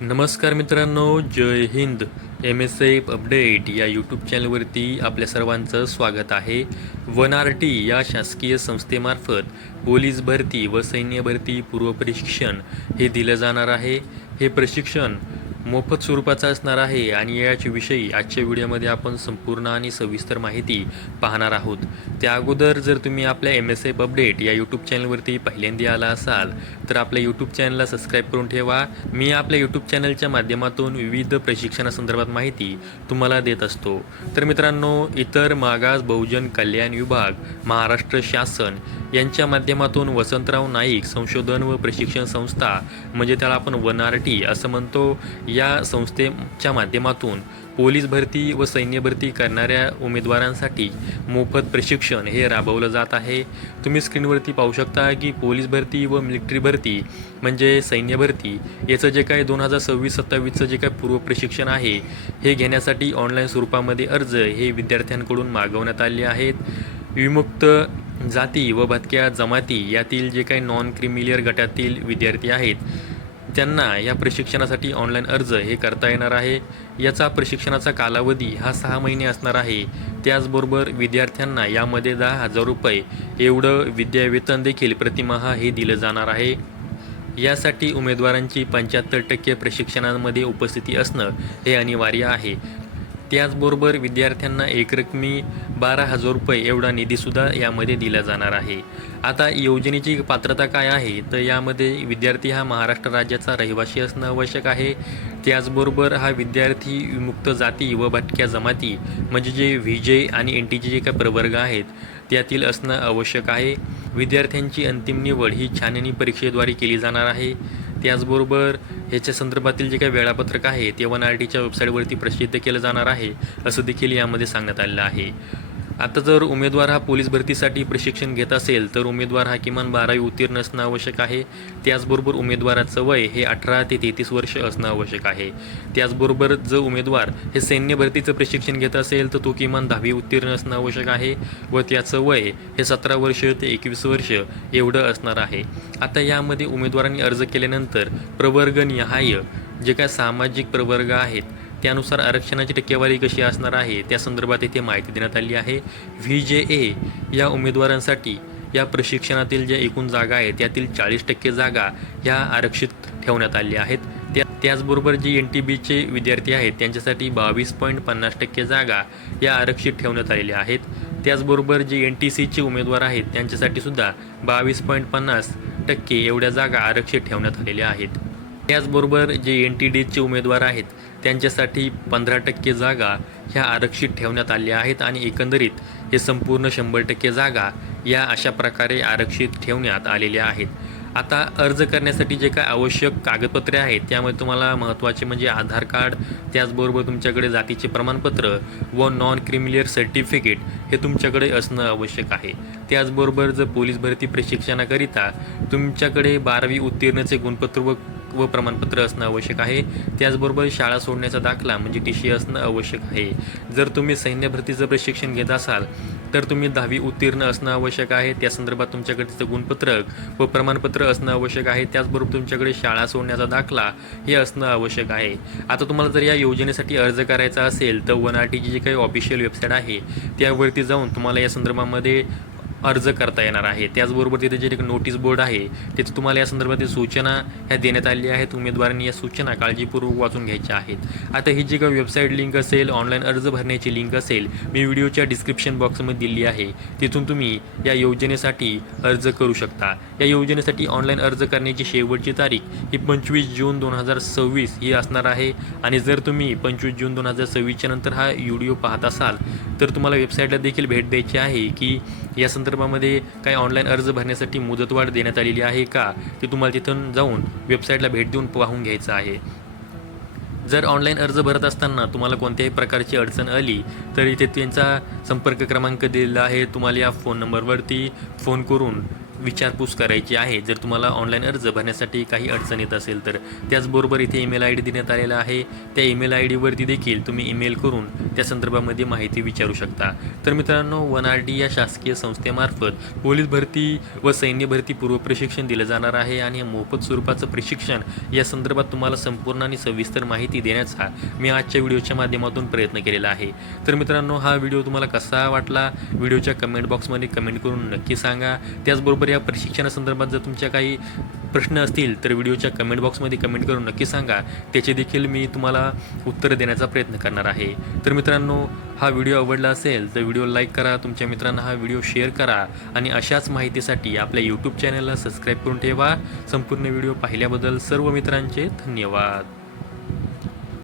नमस्कार मित्रांनो, जय Hind. MSF update या यूट्यूब चॅनलवरती आपल्या सर्वांचं स्वागत आहे. WNRT या शासकीय संस्थेमार्फत पोलीस भरती व सैन्य भरती पूर्व प्रशिक्षण हे दिलं जाणार आहे. हे प्रशिक्षण मोफत स्वरूपाचं असणार आहे आणि याच्या विषयी आजच्या व्हिडिओमध्ये आपण संपूर्ण आणि सविस्तर माहिती पाहणार आहोत. त्या अगोदर जर तुम्ही आपल्या MSF अपडेट या यूट्यूब चॅनलवरती पहिल्यांदा आला असाल तर आपल्या यूट्यूब चॅनलला सबस्क्राईब करून ठेवा. मी आपल्या यूट्यूब चॅनलच्या माध्यमातून विविध प्रशिक्षणासंदर्भात माहिती तुम्हाला देत असतो. तर मित्रांनो, इतर मागास बहुजन कल्याण विभाग, महाराष्ट्र शासन यांच्या माध्यमातून वसंतराव नाईक संशोधन व प्रशिक्षण संस्था म्हणजे त्याला आपण WNRT असं म्हणतो, या संस्थेच्या माध्यमातून पोलीस भरती व सैन्य भरती करणाऱ्या उमेदवारांसाठी मोफत प्रशिक्षण हे राबवलं जात आहे. तुम्ही स्क्रीनवरती पाहू शकता की पोलीस भरती व मिलिटरी भरती म्हणजे सैन्य भरती याचं जे काय 2026-27चं जे काय पूर्व प्रशिक्षण आहे हे घेण्यासाठी ऑनलाईन स्वरूपामध्ये अर्ज हे विद्यार्थ्यांकडून मागवण्यात आले आहेत. विमुक्त जाती व भटक्या जमाती यातील जे काही नॉन क्रिमिलियर गटातील विद्यार्थी आहेत त्यांना या प्रशिक्षणासाठी ऑनलाईन अर्ज हे करता येणार आहे. याचा प्रशिक्षणाचा कालावधी हा 6 महिने असणार आहे. त्याचबरोबर विद्यार्थ्यांना यामध्ये 10,000 रुपये एवढं विद्यावेतन देखील प्रतिमाह हे दिलं जाणार आहे. यासाठी उमेदवारांची 75% प्रशिक्षणामध्ये उपस्थिती असणं हे अनिवार्य आहे. त्याचबरोबर विद्यार्थ्यांना एकरकमी 12,000 रुपये एवढा निधीसुद्धा यामध्ये दिला जाणार आहे. आता योजनेची पात्रता काय आहे तर यामध्ये विद्यार्थी हा महाराष्ट्र राज्याचा रहिवासी असणं आवश्यक आहे. त्याचबरोबर हा विद्यार्थी विमुक्त जाती व भटक्या जमाती म्हणजे जे VJ आणि NTचे जे काही प्रवर्ग आहेत त्यातील असणं आवश्यक आहे. विद्यार्थ्यांची अंतिम निवड ही छाननी परीक्षेद्वारे केली जाणार आहे. त्याचबरोबर ह्याच्या संदर्भातील जे काही वेळापत्रक आहे ते WNRTच्या वेबसाईटवरती प्रसिद्ध केलं जाणार आहे असं देखील यामध्ये सांगण्यात आलेलं आहे. आता जर उमेदवार हा पोलीस भरतीसाठी प्रशिक्षण घेत असेल तर उमेदवार हा किमान 12वी उत्तीर्ण असणं आवश्यक आहे. त्याचबरोबर उमेदवाराचं वय हे 18 ते 33 वर्ष असणं आवश्यक आहे. त्याचबरोबर जो उमेदवार हे सैन्य भरतीचं प्रशिक्षण घेत असेल तर तो किमान 10वी उत्तीर्ण असणं आवश्यक आहे व त्याचं वय हे 17 वर्ष ते 21 वर्ष एवढं असणार आहे. आता यामध्ये उमेदवारांनी अर्ज केल्यानंतर प्रवर्गनिहाय जे काय सामाजिक प्रवर्ग आहेत त्यानुसार आरक्षणाची टक्केवारी कशी असणार आहे त्या संदर्भात इथे माहिती देण्यात आली आहे. VJA या उमेदवारांसाठी या प्रशिक्षणातील ज्या एकूण जागा आहेत त्यातील 40% जागा ह्या आरक्षित ठेवण्यात आल्या आहेत. त्याचबरोबर जे NTBचे विद्यार्थी आहेत त्यांच्यासाठी 22.50% जागा या आरक्षित ठेवण्यात आलेल्या आहेत. त्याचबरोबर जे NTCचे उमेदवार आहेत त्यांच्यासाठी सुद्धा 22.50% एवढ्या जागा आरक्षित ठेवण्यात आलेल्या आहेत. त्याचबरोबर जे NTDचे उमेदवार आहेत त्यांच्यासाठी 15% जागा ह्या आरक्षित ठेवण्यात आल्या आहेत आणि एकंदरीत हे संपूर्ण 100% जागा या अशा प्रकारे आरक्षित ठेवण्यात आलेल्या आहेत. आता अर्ज करण्यासाठी जे काय आवश्यक कागदपत्रे आहेत त्यामध्ये तुम्हाला महत्त्वाचे म्हणजे आधार कार्ड, त्याचबरोबर तुमच्याकडे जातीचे प्रमाणपत्र व नॉन क्रिमिलियर सर्टिफिकेट हे तुमच्याकडे असणं आवश्यक आहे. त्याचबरोबर जर पोलीस भरती प्रशिक्षणाकरिता तुमच्याकडे 12वी उत्तीर्णचे गुणपत्र व प्रमाणपत्र असणं आवश्यक आहे. त्याचबरोबर शाळा सोडण्याचा दाखला म्हणजे TC असणं आवश्यक आहे. जर तुम्ही सैन्य भरतीचं प्रशिक्षण घेत असाल तर तुम्ही 10वी उत्तीर्ण असणं आवश्यक आहे. त्या संदर्भात तुमच्याकडे तिचं गुणपत्रक व प्रमाणपत्र असणं आवश्यक आहे. त्याचबरोबर तुमच्याकडे शाळा सोडण्याचा दाखला हे असणं आवश्यक आहे. आता तुम्हाला जर या योजनेसाठी अर्ज करायचा असेल तर WNRTची जी काही ऑफिशियल वेबसाईट आहे त्यावरती जाऊन तुम्हाला या संदर्भामध्ये अर्ज करता येणार आहे. त्याचबरोबर तिथे जे एक नोटीस बोर्ड आहे तिथे तुम्हाला या संदर्भातील सूचना ह्या देण्यात आल्या आहेत. उमेदवारांनी या सूचना काळजीपूर्वक वाचून घ्यायच्या आहेत. आता ही जी काही वेबसाईट लिंक असेल, ऑनलाईन अर्ज भरण्याची लिंक असेल, मी व्हिडिओच्या डिस्क्रिप्शन बॉक्समध्ये दिली आहे. तिथून तुम्ही या योजनेसाठी अर्ज करू शकता. या योजनेसाठी ऑनलाईन अर्ज करण्याची शेवटची तारीख ही 25 जून 2026 ही असणार आहे आणि जर तुम्ही 25 जून 2026च्या नंतर हा व्हिडिओ पाहत असाल तर तुम्हाला वेबसाईटला देखील भेट द्यायची आहे की या संदर्भामध्ये काही ऑनलाईन अर्ज भरण्यासाठी मुदतवाढ देण्यात आलेली आहे का ते तुम्हाला तिथून जाऊन वेबसाईटला भेट देऊन पाहून घ्यायचं आहे. जर ऑनलाईन अर्ज भरत असताना तुम्हाला कोणत्याही प्रकारची अडचण आली तर इथे त्यांचा संपर्क क्रमांक दिलेला आहे. तुम्हाला या फोन नंबरवरती फोन करून विचारपूस करायची आहे. जर तुम्हाला ऑनलाईन अर्ज भरण्यासाठी काही अडचण येत असेल तर. त्याचबरोबर इथे ईमेल आय डी देण्यात आलेला आहे. त्या ईमेल आय डीवरती देखील तुम्ही ईमेल करून त्या संदर्भामध्ये माहिती विचारू शकता. तर मित्रांनो, वनआरटी या शासकीय संस्थेमार्फत पोलीस भरती व सैन्य भरती पूर्व प्रशिक्षण दिलं जाणार आहे आणि मोफत स्वरूपाचं प्रशिक्षण या संदर्भात तुम्हाला संपूर्ण आणि सविस्तर माहिती देण्याचा मी आजच्या व्हिडिओच्या माध्यमातून प्रयत्न केलेला आहे. तर मित्रांनो, हा व्हिडिओ तुम्हाला कसा वाटला व्हिडिओच्या कमेंट बॉक्समध्ये कमेंट करून नक्की सांगा. त्याचबरोबर या प्रशिक्षणासंदर्भात जर तुमच्या काही प्रश्न असतील तर व्हिडिओच्या कमेंट बॉक्समध्ये कमेंट करून नक्की सांगा. त्याचे देखील मी तुम्हाला उत्तर देण्याचा प्रयत्न करणार आहे. तर मित्रांनो, हा व्हिडिओ आवडला असेल तर व्हिडिओ लाईक करा, तुमच्या मित्रांना हा व्हिडिओ शेअर करा आणि अशाच माहितीसाठी आपल्या यूट्यूब चॅनलला सबस्क्राईब करून ठेवा. संपूर्ण व्हिडिओ पाहिल्याबद्दल सर्व मित्रांचे धन्यवाद.